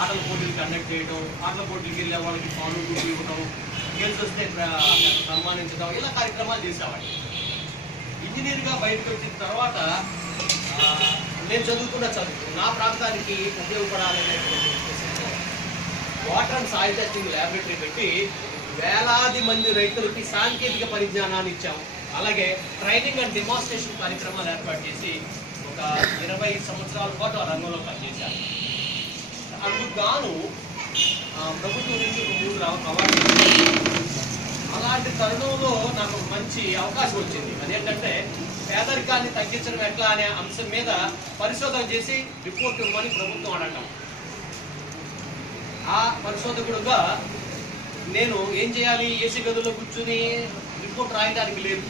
ఆటల పోటీలు కండక్ట్ చేయడం, ఆటల పోటీలకు వెళ్ళే వాళ్ళకి పాలు ఇవ్వడం, గెలిచి వస్తే సన్మానించడం, ఇలా కార్యక్రమాలు చేసేవాడిని. ఇంజనీర్గా బయటకు వచ్చిన తర్వాత నేను చదువుకున్న చదువు నా ప్రాంతానికి ఉపయోగపడాలనేటువంటి ఉద్దేశంతో water and soil testing laboratory పెట్టి వేలాది మంది రైతులకి సాంకేతిక పరిజ్ఞానాన్ని ఇచ్చాము. అలాగే ట్రైనింగ్ అండ్ డెమాన్స్ట్రేషన్ కార్యక్రమాలు ఏర్పాటు చేసి ఒక 20 సంవత్సరాల పాటు ఆ రంగంలో పనిచేశాను. అందుకు గాను ప్రభుత్వం నుంచి ఒక 3 అవార్డు. అలాంటి తరుణంలో నాకు మంచి అవకాశం వచ్చింది. అదేంటంటే పేదరికాన్ని తగ్గించడం ఎట్లా అనే అంశం మీద పరిశోధన చేసి రిపోర్ట్ ఇవ్వమని ప్రభుత్వం అడగటం. ఆ పరిశోధకుడుగా నేను ఏం చేయాలి? ఏసీ గదుల్లో కూర్చుని రిపోర్ట్ రాయడానికి లేదు.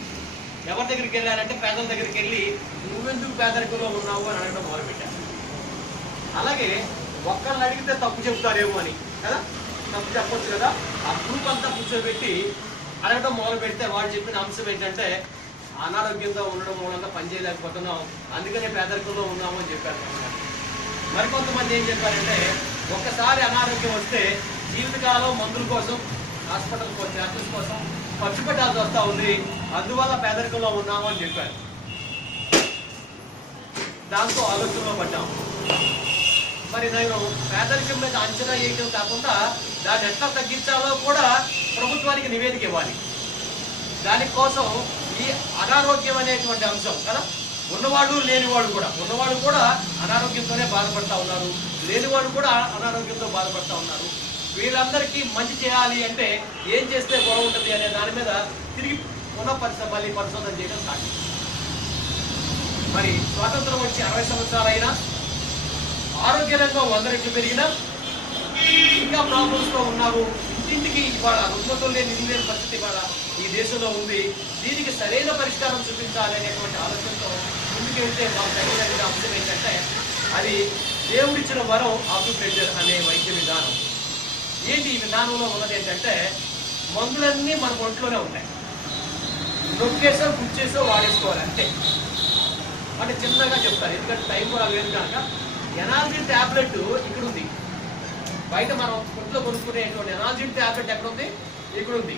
ఎవరి దగ్గరికి వెళ్ళానంటే పేదల దగ్గరికి వెళ్ళి నువ్వెందుకు పేదరికంలో ఉన్నావు అని అడగడం మొదలుపెట్టాను. అలాగే ఒక్కరిని అడిగితే తప్పు చెప్తారేమో అని కదా, తప్పు చెప్పొచ్చు కదా. ఆ గ్రూప్ అంతా కూర్చోబెట్టి అడగడం మొదలు పెడితే వాళ్ళు చెప్పిన అంశం ఏంటంటే అనారోగ్యంతో ఉండడం మూలంగా పనిచేయలేకపోతున్నాం, అందుకనే పేదరికంలో ఉన్నాము అని చెప్పారు. మరికొంతమంది ఏం చెప్పారంటే ఒక్కసారి అనారోగ్యం వస్తే జీవితకాలం మందుల కోసం హాస్పిటల్ డాక్టర్స్ కోసం ఖర్చు పెట్టాల్సి వస్తూ ఉంది, అందువల్ల పేదరికంలో ఉన్నాము అని చెప్పారు. దాంతో ఆలోచనలో పడ్డాము. మరి నేను పేదరికం మీద అంచనా వేయడం కాకుండా దాన్ని ఎట్లా తగ్గించాలో కూడా ప్రభుత్వానికి నివేదిక ఇవ్వాలి. దానికోసం ఈ అనారోగ్యం అనేటువంటి అంశం కదా, ఉన్నవాడు ఉన్నవాడు కూడా అనారోగ్యంతోనే బాధపడతా ఉన్నారు, లేనివాడు కూడా అనారోగ్యంతో బాధపడతా ఉన్నారు. వీళ్ళందరికీ మంచి చేయాలి అంటే ఏం చేస్తే బాగుంటుంది అనే దాని మీద తిరిగి మళ్ళీ పరిశోధన చేయడం స్టార్ట్. మరి స్వాతంత్రం వచ్చి 60 సంవత్సరాలైనా ఆరోగ్య రంగం 100 రెట్లు పెరిగినా ఇంకా ప్రాబ్లమ్స్తో ఉన్నారు. ఇంటింటికి ఇవాళ రుగ్మతులు లేని ఇల్లు లేని పరిస్థితి ఇవాళ ఈ దేశంలో ఉంది. దీనికి సరైన పరిష్కారం చూపించాలి అనేటువంటి ఆలోచనతో ముందుకు వెళ్తే మాకు తగిన అంశం ఏంటంటే అది దేవుడిచ్చిన వరం ఆక్యుప్రెషర్ అనే వైద్య విధానం. ఏంటి ఈ విధానంలో ఉన్నది ఏంటంటే మందులన్నీ మన ఒంట్లోనే ఉంటాయి, నొక్కేసో గుచ్చేసో వాడేసుకోవాలి అంతే. అంటే చిన్నగా చెప్తారు, ఎందుకంటే టైం కూడా లేదు కనుక. ఎనార్జీ ట్యాబ్లెట్ ఇక్కడ ఉంది, బయట మనం ఒంట్లో కొనుక్కునేటువంటి ఎనార్జీ ట్యాబ్లెట్ ఎక్కడ ఉంది? ఇక్కడ ఉంది.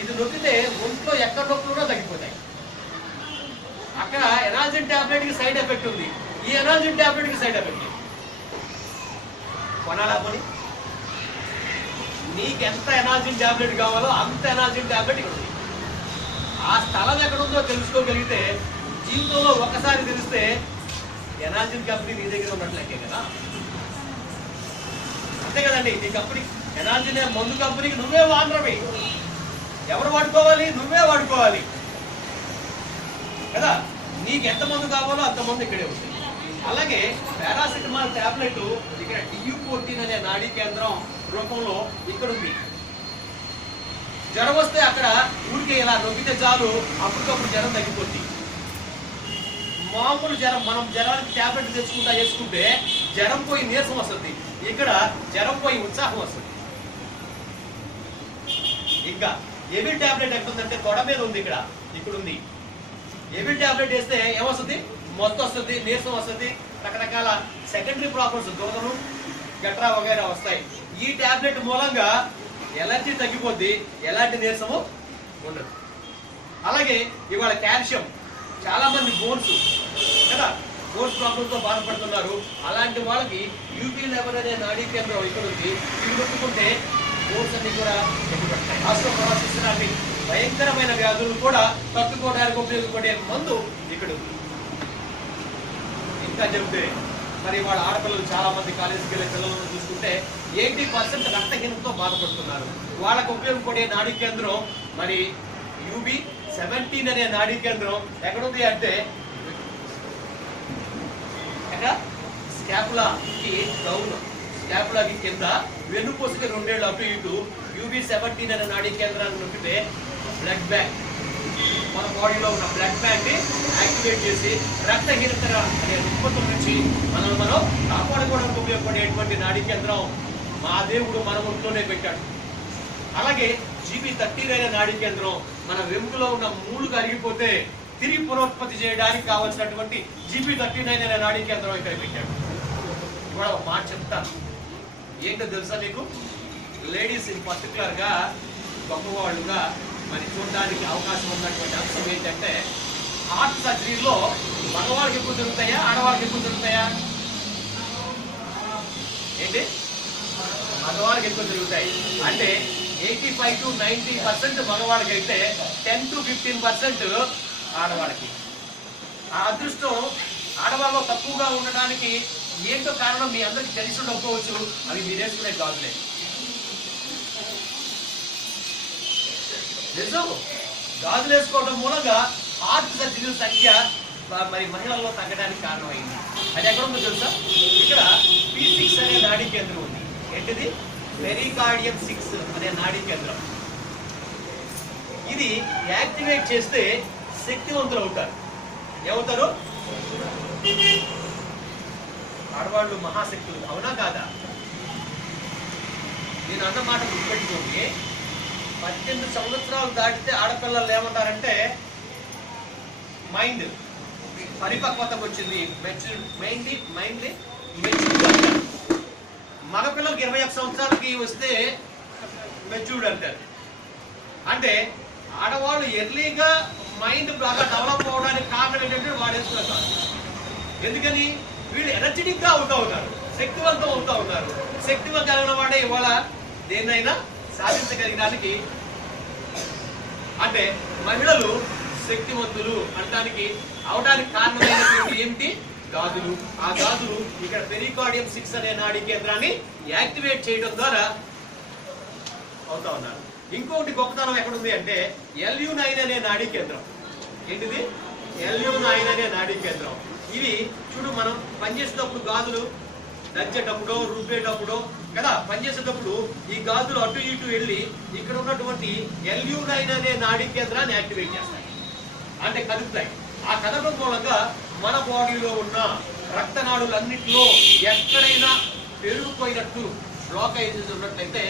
ఇది నొక్కితే ఒంట్లో ఎక్కడ నొప్పులు కూడా తగ్గిపోతాయి. అక్కడ ఎనార్జీ ట్యాబ్లెట్కి సైడ్ ఎఫెక్ట్ ఉంది, ఈ ఎనార్జీ ట్యాబ్లెట్కి సైడ్ ఎఫెక్ట్. కొనాలా కొని? నీకు ఎంత ఎనార్జీ ట్యాబ్లెట్ కావాలో అంత ఎనార్జీ ట్యాబ్లెట్ ఇక్కడ ఉంది. ఆ స్థలం ఎక్కడుందో తెలుసుకోగలిగితే జీవితంలో ఒక్కసారి తెలిస్తే ఎనార్జీ కంపెనీ నీ దగ్గర ఉన్నట్లయితే కదా, అంతే కదండి. నీ కంపెనీ ఎనార్జీ మందు కంపెనీకి నువ్వే వాడరవి. ఎవరు వాడుకోవాలి? నువ్వే వాడుకోవాలి కదా. నీకు ఎంత మందు కావాలో అంత మంది ఇక్కడే ఉంది. అలాగే పారాసిటమాల్ టాబ్లెట్ ఇక్కడ DU14 అనే నాడీ కేంద్రం రూపంలో ఇక్కడ ఉంది. జ్వరం వస్తే అక్కడ ఊరికే ఇలా నొక్కితే చాలు, అప్పటికప్పుడు జ్వరం తగ్గిపోద్ది. మామూలు జ్వరం మనం జ్వరానికి టాబ్లెట్ తెచ్చుకుంటా వేసుకుంటే జ్వరం పోయి నీరసం వస్తుంది, ఇక్కడ జ్వరం పోయి ఉత్సాహం వస్తుంది. ఇంకా ఎబిల్ టాబ్లెట్ ఎక్కడుందంటే తొడ మీద ఉంది, ఇక్కడ ఉంది. ఎబిల్ టాబ్లెట్ వేస్తే ఏమొస్తుంది? మొత్తం వస్తుంది, నీరసం వస్తుంది, రకరకాల సెకండరీ ప్రాబ్లమ్స్ దోదలు గట్రా వగైరా వస్తాయి. ఈ టాబ్లెట్ మూలంగా ఎలర్జీ తగ్గిపోద్ది, ఎలాంటి నీరసము ఉండదు. అలాగే ఇవాళ కాల్షియం, చాలా మంది బోన్స్ కదా, బోన్స్ ప్రాబ్లంతో బాధపడుతున్నారు. అలాంటి వాళ్ళకి UP11 అనే నాడీ కేంద్రం ఇక్కడ ఉంది. ఇవి పెట్టుకుంటే బోన్స్ అన్ని కూడా తగ్గిపడతాయి. ఆస్ట్రోపరాసిస్ లాంటి భయంకరమైన వ్యాధులు కూడా తట్టుకోవడానికి ఉపయోగపడే మందు ఇక్కడ ఉంది. ఇంకా చెప్తే మరి వాళ్ళ ఆడపిల్లలు చాలా మంది కాలేజీకి వెళ్ళే పిల్లలను చూసుకుంటే 80% రక్తహీనతతో బాధపడుతున్నారు. వాళ్ళకు ఉపయోగపడే నాడీ కేంద్రం మరి UB17 అనే నాడీ కేంద్రం ఎక్కడుంది అంటే స్కాపులాకి డౌన్, స్కాపులాకి కింద వెన్నుపూసకి 2 ఏళ్ళు అటు ఇటు UB17 అనే నాడీ కేంద్రాన్ని నొక్కితే బ్లడ్ బ్యాంక్, మన బాడీలో ఉన్న బ్లడ్ బ్యాంక్ ని యాక్టివేట్ చేసి రక్తహీనత అనే రుగ్మతుల నుంచి మనం కాపాడుకోవడానికి ఉపయోగపడేటువంటి నాడీ కేంద్రం మా దేవుడు మన ఒంట్లోనే పెట్టాడు. అలాగే GB13 అనే నాడీ కేంద్రం మన వెముకలో ఉన్న మూలు కరిగిపోతే తిరిగి పునరుత్పత్తి చేయడానికి కావాల్సినటువంటి GB13 అనే నాడీ కేంద్రం ఇక్కడ పెట్టాడు. ఇవాళ ఒక మాట చెప్తాను, ఏంటో తెలుసా మీకు? లేడీస్ ఇన్ పర్టికులర్గా గొప్పవాళ్ళుగా మరి చూడడానికి అవకాశం ఉన్నటువంటి అంశం ఏంటంటే హార్ట్ సర్జరీలో మగవాళ్ళకి ఎక్కువ దొరుకుతాయా, ఆడవాళ్ళకి ఎక్కువ దొరుకుతాయా? ఏంటి? మగవాళ్ళకి ఎక్కువ దొరుకుతాయి. అంటే 85 to 90% మగవాళ్ళకి అయితే 10 to 15% ఆడవాళ్ళకి. ఆ అదృష్టం ఆడవాళ్ళలో తక్కువగా ఉండడానికి ఏంటో కారణం మీ అందరికి తెలిసి ఉండకపోవచ్చు. అవి మీరు వేసుకునే గాజులే. నిజం, గాజులు వేసుకోవడం మూలంగా హార్ట్ సర్జరీల సంఖ్య మరి మహిళల్లో తగ్గడానికి కారణమైంది. అది ఎక్కడ ఉందో తెలుసా? ఇక్కడ P6 అనే నాడీ కేంద్రం ఉంది. ఏంటిది? పెరికార్డియం 6 అనే నాడీ కేంద్రం. ఇది యాక్టివేట్ చేస్తే శక్తివంతులు అవుతారు. ఏమవుతారు? ఆడవాళ్ళు మహాశక్తులు. అవునా కాదా? నేను అన్న మాట గుర్తుపెట్టుకోండి. 18 సంవత్సరాలు దాటితే ఆడపిల్లలు ఏమంటారంటే మైండ్ పరిపక్వతకు వచ్చింది, మైండ్లీ మెచ్యూర్డ్ అంటారు. మగపిల్లలకి 21 సంవత్సరాలకి వస్తే మెచ్యూర్డ్ అంటారు. అంటే ఆడవాళ్ళు ఎర్లీగా మైండ్ బాగా డెవలప్ అవడానికి కారణం ఏంటంటే వాడు వేసుకున్నారు. ఎందుకని? వీళ్ళు ఎనర్జెటిక్ గా అవుతా ఉన్నారు, శక్తివంతం అవుతా ఉన్నారు. శక్తివంతమైన వాడే ఇవాళ దేన్నైనా సాధించగలిగడానికి. అంటే మహిళలు శక్తివంతులు అనడానికి అవడానికి కారణమైనటువంటి ఏమిటి? గాజులు. ఆ గాజులు ఇక్కడ పెరికార్డియం 6 అనే నాడీ కేంద్రాన్ని యాక్టివేట్ చేయడం ద్వారా అవుతా ఉన్నారు. ఇంకొకటి గొప్పతనం ఎక్కడుంది అంటే LU9 అనే నాడీ కేంద్రం. ఏంటిది? LU9 అనే నాడీ కేంద్రం. ఇవి చూడు, మనం పనిచేసేటప్పుడు గాజులు దంచేటప్పుడు, రుబ్బేటప్పుడు కదా, పనిచేసేటప్పుడు ఈ గాజులు అటు ఇటు వెళ్ళి ఇక్కడ ఉన్నటువంటి LU9 అనే నాడీ కేంద్రాన్ని యాక్టివేట్ చేస్తాయి. అంటే కదుపుతాయి. ఆ కదపడం మూలంగా మన బాడీలో ఉన్న రక్తనాళులన్నింటిలో ఎక్కడైనా పెరిగిపోయినట్టు బ్లాకేజెస్ ఉన్నట్లయితే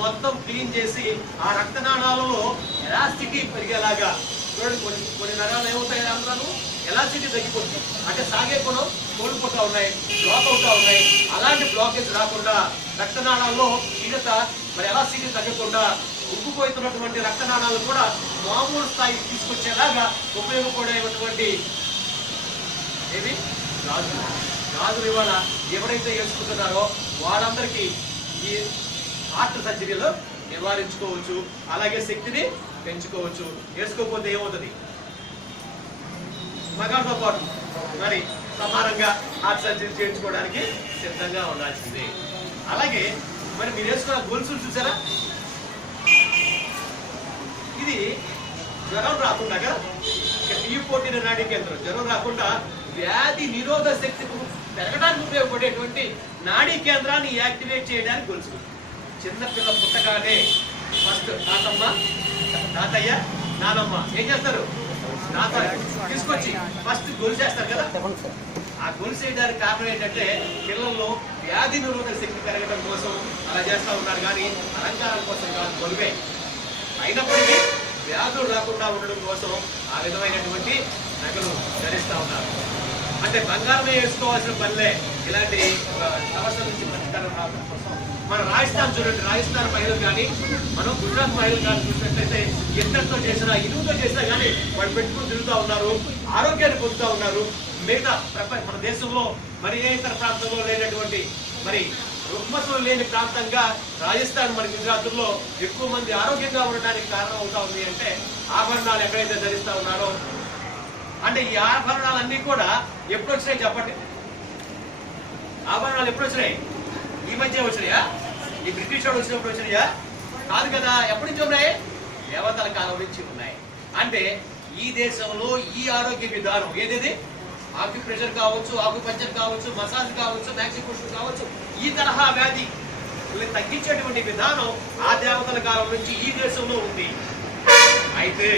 మొత్తం క్లీన్ చేసి ఆ రక్తనాళాలలో ఎలాస్టిసిటీ పెరిగేలాగా చూడండి. కొన్ని నరాలు ఏమవుతాయి అందరూ ఎలాస్టిసిటీ తగ్గిపోతుంది. అంటే సాగే గుణం కోల్పోతా ఉన్నాయి, బ్లాక్ అవుతా ఉన్నాయి. అలాంటి బ్లాకేజ్ రాకుండా రక్తనాళాల్లో క్షీణత మరి ఎలాస్టిసిటీ తగ్గకుండా ఉబ్బుపోతున్నటువంటి రక్తనాళాలు కూడా మామూలు స్థాయికి తీసుకొచ్చేలాగా ఉపయోగపడేటువంటి ఏది? గాజులు. గాజులు ఇవాళ ఎవరైతే వేసుకుంటున్నారో వాళ్ళందరికీ ఈ హార్ట్ సర్జరీలో నివారించుకోవచ్చు, అలాగే శక్తిని పెంచుకోవచ్చు. వేసుకోకపోతే ఏమవుతుంది? మగాడితో పాటు మరి సమానంగా హార్ట్ సర్జరీ చేయించుకోవడానికి సిద్ధంగా ఉండాల్సిందే. అలాగే మరి మీరు వేసుకున్న గొలుసులు చూసారా? ఇది జ్వరం రాకుండా కదా, P14 నాడీ కేంద్రం జ్వరం రాకుండా వ్యాధి నిరోధ శక్తి పెరగడానికి ఉపయోగపడేటువంటి నాడీ కేంద్రాన్ని యాక్టివేట్ చేయడానికి గొలుసు. చిన్నపిల్ల పుట్టగానే ఫస్ట్ తాతమ్మ, తాతయ్య, నానమ్మ ఏం చేస్తారు? తీసుకొచ్చి ఫస్ట్ గొలుసు వేస్తారు కదా. ఆ గొలుసు వేయడానికి కారణం ఏంటంటే పిల్లల్లో వ్యాధి నిరోధక శక్తి పెరగడం కోసం అలా చేస్తూ ఉన్నారు, కానీ అలంకారం కోసం కాదు. గొలువే అయినప్పటికీ వ్యాధులు రాకుండా ఉండడం కోసం ఆ విధమైనటువంటి నగలు ధరిస్తూ ఉన్నారు. అంటే బంగారమే వేసుకోవాల్సిన పనిలే ఇలాంటి సమస్యల నుంచి పరిష్కారం రావడం కోసం. మన రాజస్థాన్ చూడండి, రాజస్థాన్ మహిళలు కానీ మనం గుజరాత్ మహిళలు కానీ చూసినట్లయితే ఎంతతో చేసినా ఇనుముతో చేసినా కానీ వాళ్ళు పెట్టుకుని తిరుగుతూ ఉన్నారు, ఆరోగ్యాన్ని పొందుతూ ఉన్నారు. మిగతా మన దేశంలో మరి ఏ ఇతర ప్రాంతంలో లేనటువంటి మరి రుగ్మతలు లేని ప్రాంతంగా రాజస్థాన్ మరి గుజరాత్లో ఎక్కువ మంది ఆరోగ్యంగా ఉండడానికి కారణం అవుతా ఉంది. అంటే ఆభరణాలు ఎక్కడైతే ధరిస్తూ ఉన్నారో, అంటే ఈ ఆభరణాలన్నీ కూడా ఎప్పుడు వచ్చినాయి చెప్పండి? ఆభరణాలు ఎప్పుడు వచ్చినాయి? ఈ మధ్య వచ్చినాయా? ఈ బ్రిటిష్ వాడు వచ్చినప్పుడు వచ్చినాయా? కాదు కదా. ఎప్పటి నుంచి ఉన్నాయి? దేవతల కాలం నుంచి ఉన్నాయి. అంటే ఈ దేశంలో ఈ ఆరోగ్య విధానం ఏదేది? ఆక్యుప్రెషర్ కావచ్చు, ఆకుపంచర్ కావచ్చు, మసాజ్ కావచ్చు, మ్యాక్సిపుషన్ కావచ్చు, ఈ తరహా వ్యాధి తగ్గించేటువంటి విధానం ఆ దేవతల కాలం నుంచి ఈ దేశంలో ఉంది. అయితే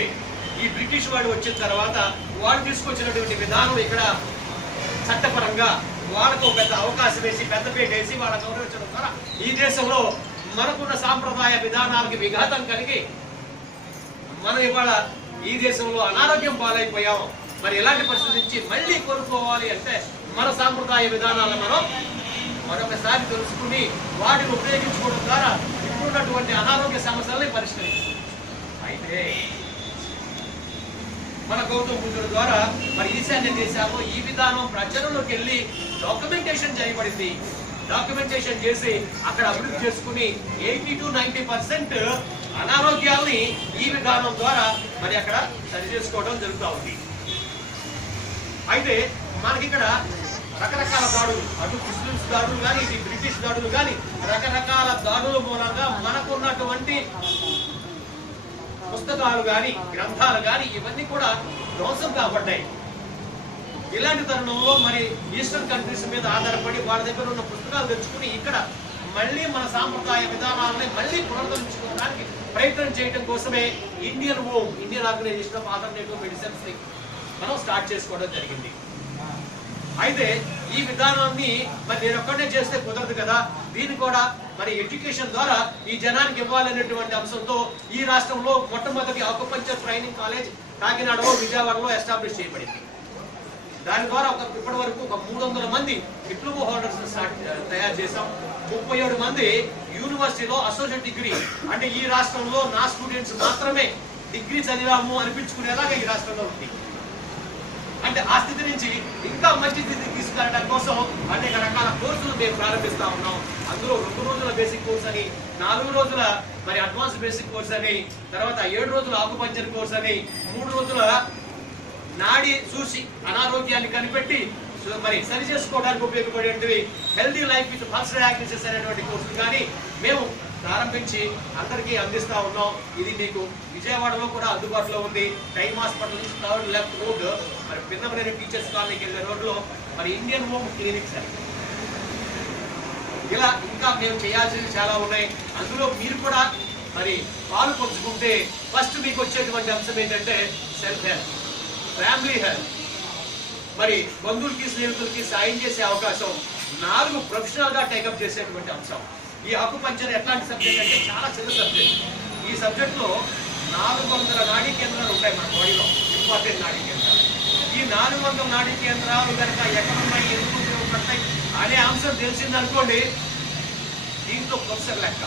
ఈ బ్రిటిష్ వాడు వచ్చిన తర్వాత వాడు తీసుకొచ్చినటువంటి విధానం ఇక్కడ చట్టపరంగా వాళ్ళకు పెద్ద అవకాశం వేసి పెద్దపేట వేసి వాళ్ళ గౌరవించడం ద్వారా ఈ దేశంలో మనకున్న సాంప్రదాయ విధానాలకి విఘాతం కలిగి మనం ఇవాళ ఈ దేశంలో అనారోగ్యం పాలైపోయాం. మరి ఇలాంటి పరిస్థితి నుంచి మళ్ళీ కోరుకోవాలి అంటే మన సాంప్రదాయ విధానాలను మనం మరొకసారి తెలుసుకుని వాటిని ఉపయోగించుకోవడం ద్వారా ఇప్పుడున్నటువంటి అనారోగ్య సమస్యలని పరిష్కరించారు. అయితే మన గౌతమ బుద్ధుడి ద్వారా మరి ఈశాన్య దేశాల్లో ఈ విధానం ప్రజలలోకి వెళ్ళి డాక్యుమెంటేషన్ చేయబడింది. డాక్యుమెంటేషన్ చేసి అక్కడ అభివృద్ధి చేసుకుని 80 to 90% అనారోగ్యాల్ని ఈ విధానం ద్వారా మరి అక్కడ సరి చేసుకోవడం జరుగుతూ ఉంది. అయితే మనకి ఇక్కడ రకరకాల దాడులు, అటు ముస్లిమ్స్ దాడులు కానీ, ఇటు బ్రిటిష్ దాడులు కానీ, రకరకాల దాడుల మూలంగా మనకున్నటువంటి పుస్తకాలు కానీ, గ్రంథాలు కానీ ఇవన్నీ కూడా ధ్వంసం కాబడ్డాయి. ఇలాంటి తరుణంలో మరి ఈస్టర్న్ కంట్రీస్ మీద ఆధారపడి వాళ్ళ దగ్గర ఉన్న పుస్తకాలు తెచ్చుకుని ఇక్కడ మళ్ళీ మన సాంప్రదాయ విధానాలని మళ్ళీ పునరుద్ధరించుకోవడానికి ప్రయత్నం చేయడం కోసమే Indian organisation of alternative medicines మనం స్టార్ట్ చేసుకోవడం జరిగింది. అయితే ఈ విధానాన్ని మరి నేను ఒక్కడే చేస్తే కుదరదు కదా, దీన్ని కూడా మరి ఎడ్యుకేషన్ ద్వారా ఈ జనానికి ఇవ్వాలనేటువంటి అంశంతో ఈ రాష్ట్రంలో మొట్టమొదటి ఆక్యుపంచర్ ట్రైనింగ్ కాలేజ్ కాకినాడలో, విజయవాడలో ఎస్టాబ్లిష్ చేయబడింది. దాని ద్వారా ఇప్పటి వరకు ఒక 300 మంది డిప్లొమా హోల్డర్స్ తయారు చేశాం. 37 మంది యూనివర్సిటీలో అసోసియేట్ డిగ్రీ, అంటే ఈ రాష్ట్రంలో నా స్టూడెంట్స్ మాత్రమే డిగ్రీ చదివాము అనిపించుకునేలాగా ఈ రాష్ట్రంలో ఉంది. అంటే ఆ స్థితి నుంచి ఇంకా మంచి స్థితికి తీసుకెళ్ళడం కోసం అనేక రకాల కోర్సులు మేము ప్రారంభిస్తా ఉన్నాం. అందులో 2 రోజుల బేసిక్ కోర్స్ అని, 4 రోజుల మరి అడ్వాన్స్ బేసిక్ కోర్స్ అని, తర్వాత 7 రోజుల ఆకుపంచర్ కోర్స్ అని, 3 రోజుల నాడి చూసి అనారోగ్యాన్ని కనిపెట్టి మరి సరి చేసుకోవడానికి ఉపయోగపడేటివి healthy life with pulse diagnosis అనేటువంటి కోర్సులు కానీ మేము ప్రారంభించి అందరికీ అందిస్తా ఉన్నాం. ఇది మీకు విజయవాడలో కూడా అందుబాటులో ఉంది. టైమ్ హాస్పిటల్ నుంచి 3rd లెఫ్ట్ రోడ్ మరి పిన్నమనేని టీచర్స్ కాలనీకి వెళ్ళే రోడ్లో మరి ఇండియన్ హోమ్ క్లినిక్స్ అని. ఇలా ఇంకా మేము చేయాల్సినవి చాలా ఉన్నాయి. అందులో మీరు కూడా మరి పాలు పంచుకుంటే ఫస్ట్ మీకు వచ్చేటువంటి అంశం ఏంటంటే సెల్ఫ్ హెల్త్, ఫ్యామిలీ హెల్త్, మరి బంధువులకి స్నేహితులకి సాయం చేసే అవకాశం, 4 ప్రొఫెషనల్గా టేకప్ చేసేటువంటి అంశం. ఈ ఆకుపంచర్ ఎట్లాంటి సబ్జెక్ట్ అంటే చాలా చిన్న సబ్జెక్ట్. ఈ సబ్జెక్ట్లో 400 నాడీ కేంద్రాలు ఉంటాయి మన బాడీలో, ఇంపార్టెంట్ నాడీ కేంద్రాలు. ఈ 400 నాడీ కేంద్రాలు కనుక ఎక్కడున్నాయి, ఎందుకు ఉపయోగపడతాయి అనే అంశం తెలిసిందనుకోండి, దీంట్లో ప్రొఫెసర్ లెక్క.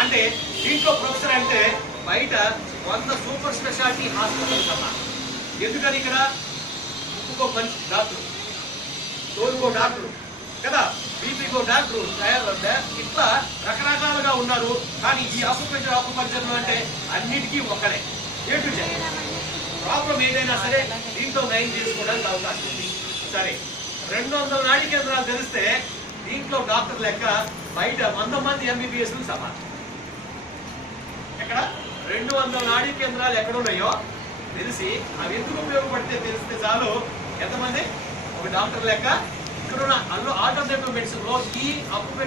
అంటే దీంట్లో ప్రొఫెసర్ అంటే బయట 100 సూపర్ స్పెషాలిటీ హాస్పిటల్ కన్నా. ఎందుకని ఇక్కడ ఉప్పుకో మంచి డాక్టర్, తోలుకో డాక్టర్ కదా, బీపీకో డాక్టరు, ఇట్లా రకరకాలుగా ఉన్నారు. కానీ ఈ ఆకుపంచర్లు అంటే అన్నిటికీ ఒకడే, ఏ టు జెడ్. ప్రాబ్లం ఏదైనా సరే దీంతో నయం చేసుకోవడానికి అవకాశం ఉంది. సరే, 200 నాడీ కేంద్రాలు తెలిస్తే దీంట్లో డాక్టర్ లెక్క బయట 100 మంది ఎంబీబీఎస్లు సమానం. ఎక్కడ 200 నాడీ కేంద్రాలు ఎక్కడున్నాయో తెలిసి అవి ఎందుకు ఉపయోగపడితే తెలిస్తే చాలు ఎంతమంది ఒక డాక్టర్ లెక్క ఇక్కడ ఉన్న ఆల్టర్నేటివ్ మెడిసిన్ లో ఈ